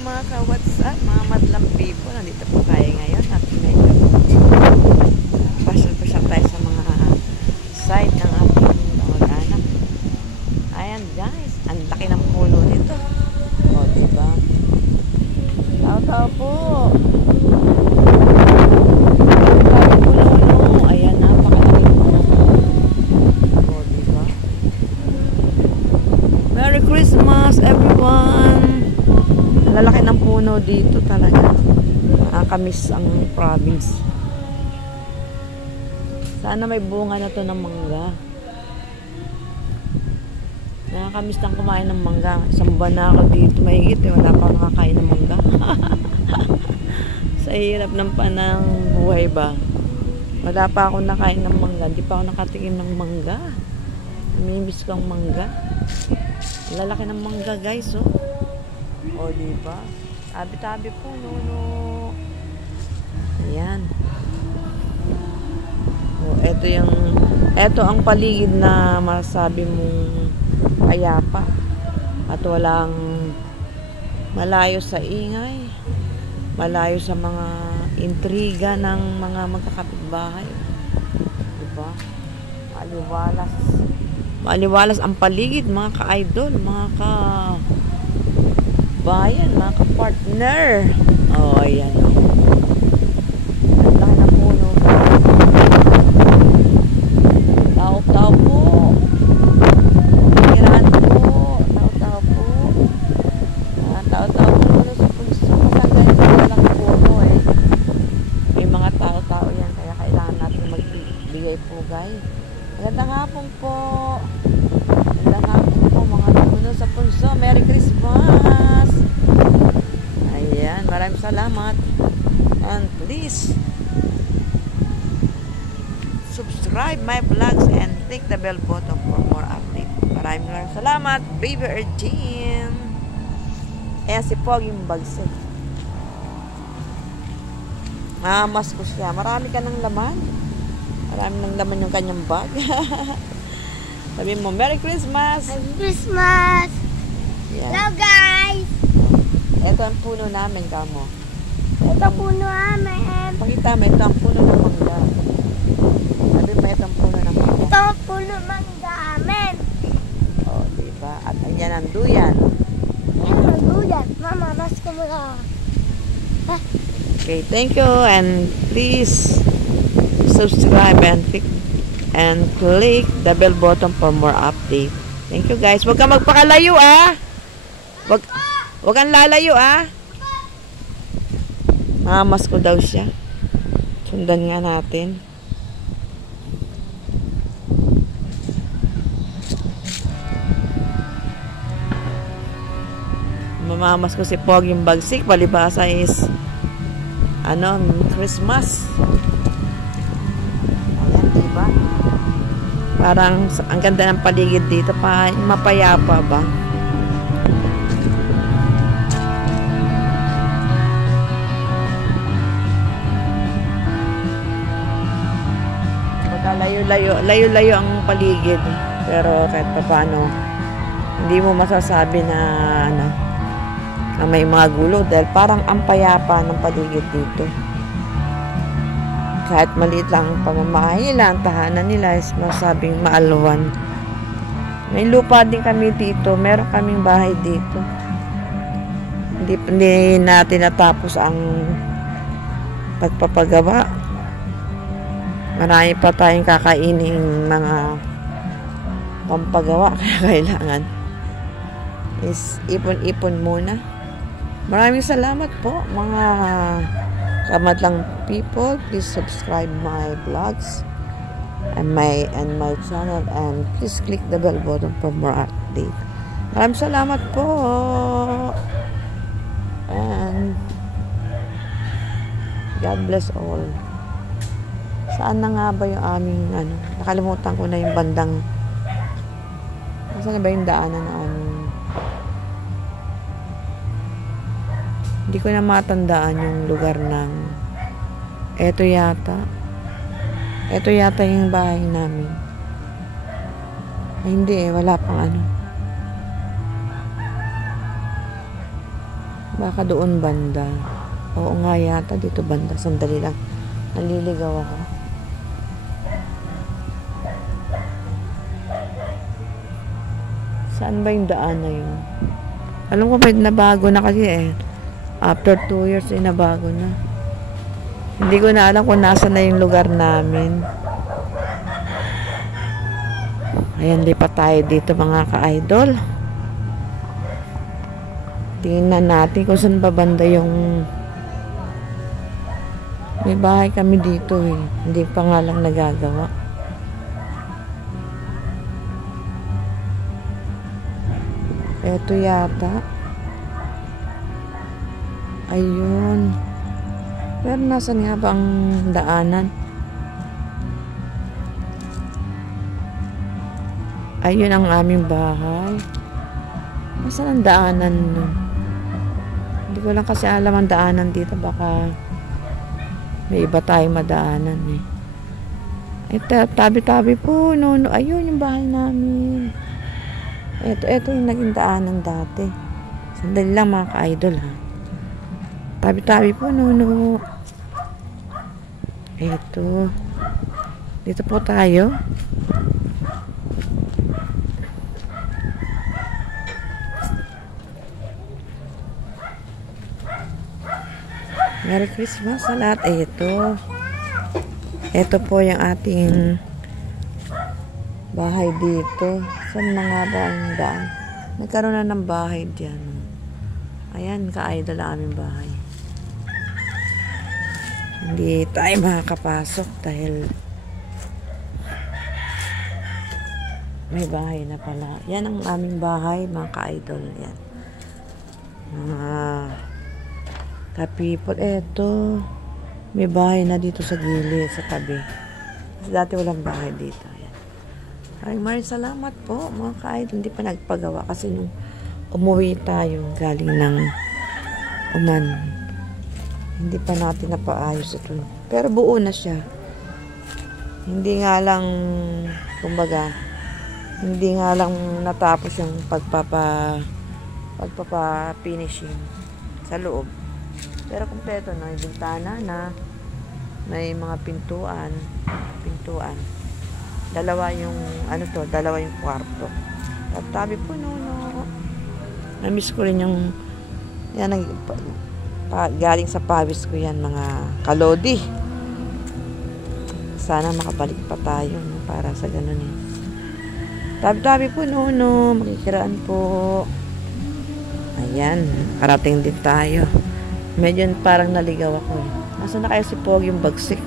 mga ka-WhatsApp, mga madlang people. Nandito po tayo ngayon at medyo pasyal-pasyal tayo sa mga side ng ating mag-anak. Ayan guys, ang laki ng puno nito. O, diba? Tao-tao po. Puno-puno. Ayan, napakalaki puno. O, diba? Merry Christmas everyone! Ang lalaki ng puno dito talaga. Nakakamiss ang province. Sana may bunga na to ng mangga. Nakakamiss lang kumain ng mangga. Isang buwan na ako dito mahigit eh. Wala pa akong nakakain ng mangga. Sa hirap ng panang buhay ba. Wala pa akong nakain ng mangga. Hindi pa ako nakatikim ng mangga. Namimiss ko ang mangga. Lalaki ng mangga guys oh. O diba? Tabi-tabi po no. Ayan. O eto ang paligid na masabi mong payapa. At walang malayo sa ingay. Malayo sa mga intriga ng mga magkakapitbahay. Diba? Maliwalas ang paligid, mga ka-idol, mga ka-bayan, mga ka-partner. Oh, ayan. Ang laki na puno. Tao-tao po. Kirahan po. Tao-tao po. Tao-tao po sa puso. Kasi ang ganito lang puno eh. May mga tao-tao yan, kaya kailangan natin magbigay po guys. Magandang hapon po. Magandang hapon po mga puno sa punso. Merry Christmas! Ayan, maraming salamat. And please subscribe my vlogs and click the bell button for more updates. Maraming salamat, Baby Ergin. Ayan si Pogi yung bagsik. Mamas ko siya. Marami ka ng laman. Marami ng laman yung kanyang bag. Sabi mo, Merry Christmas! Merry Christmas! Yeah. Hello guys! Ito ang puno namin, kamo. Ito puno namin. Pakita mo, ito ang puno ng mangga. Sabi mo, ito ang puno ng mangga. Ito ang puno mangga amin. O, diba? At ayan ang duyan. Ayan ang duyan. Mama, mas kumula. Okay, thank you. And please subscribe and click the bell button for more updates. Thank you guys. Huwag kang magpakalayo ah. Huwag kang lalayo ah. Mamas ko daw siya. Sundan nga natin. Mamamas ko si Pog yung bagsik. Palibasa is Christmas. Ayan, diba? Parang ang ganda ng paligid dito. Mapayapa ba? Layo-layo ang paligid. Pero kahit pa paano, hindi mo masasabi na na may mga gulo dahil parang ang payapa ng paligid dito. Kahit maliit lang ang pamamahay nila, ang tahanan nila is masabing maalwan. May lupa din kami dito. Meron kaming bahay dito. Hindi natin natapos ang pagpapagawa. Marami pa tayong kakaining mga pampagawa. Kaya kailangan is ipon-ipon muna. Maraming salamat po mga kamadlang people. Please subscribe my vlogs and my channel and please click the bell button for more updates. Maraming salamat po. And God bless all. Saan na nga ba yung aming nakalimutan ko na yung bandang saan na ba yung daanan na hindi ko na matandaan yung lugar ng eto yata yung bahay namin. Ay, hindi wala pang Baka doon banda. Oo nga yata dito banda. Sandali lang. Naliligaw ako. Saan ba yung daan na yun? Alam ko ba nabago na kasi eh. After 2 years eh nabago na. Hindi ko na alam kung nasa na yung lugar namin. Ayan, lipat tayo dito mga ka-idol. Tingnan natin kung saan ba banda yung... May bahay kami dito eh. Hindi pa nga lang nagagawa. Eto yata. Ayun. Pero nasan nga ba ang daanan? Ayun ang aming bahay. Nasaan ang daanan nun? Hindi ko lang kasi alam ang daanan dito. Baka may iba tayong madaanan eh. Ito, tabi-tabi po. No. Ayun yung bahay namin. Ito yung naging daanan dati. Sandali lang mga ka-idol ha. Tabi-tabi po. No. Ito. Dito po tayo. Merry Christmas sa lahat. Ito po yung ating bahay dito. Saan na nga ba ang daan? Nagkaroon na ng bahay dyan. Ayan, ka-idol ang aming bahay. Hindi tayo makakapasok dahil may bahay na pala. Yan ang aming bahay, mga ka-idol. Yan. Ka-people, eto. May bahay na dito sa gilid, sa tabi. Kasi dati walang bahay dito. Yan. Maraming salamat po, mga ka-idol. Hindi pa nagpagawa kasi nung umuwi tayo galing ng Oman. Hindi pa natin napaayos ito. Pero buo na siya. Hindi nga lang, kumbaga, hindi nga lang natapos yung pagpapa-finishing sa loob. Pero kumpleto na, yung bintana na, may mga pintuan. Dalawa yung kwarto. Tabi po, no. Namiss ko rin yung, yan, galing sa pawis ko yan, mga kalodi. Sana makabalik pa tayo, no, para sa ganun eh. Tabi-tabi po, no. Makikiraan po. Ayan, karating din tayo. Medyo parang naligaw ako eh. Nasaan na kaya si Pogi yung bagsik?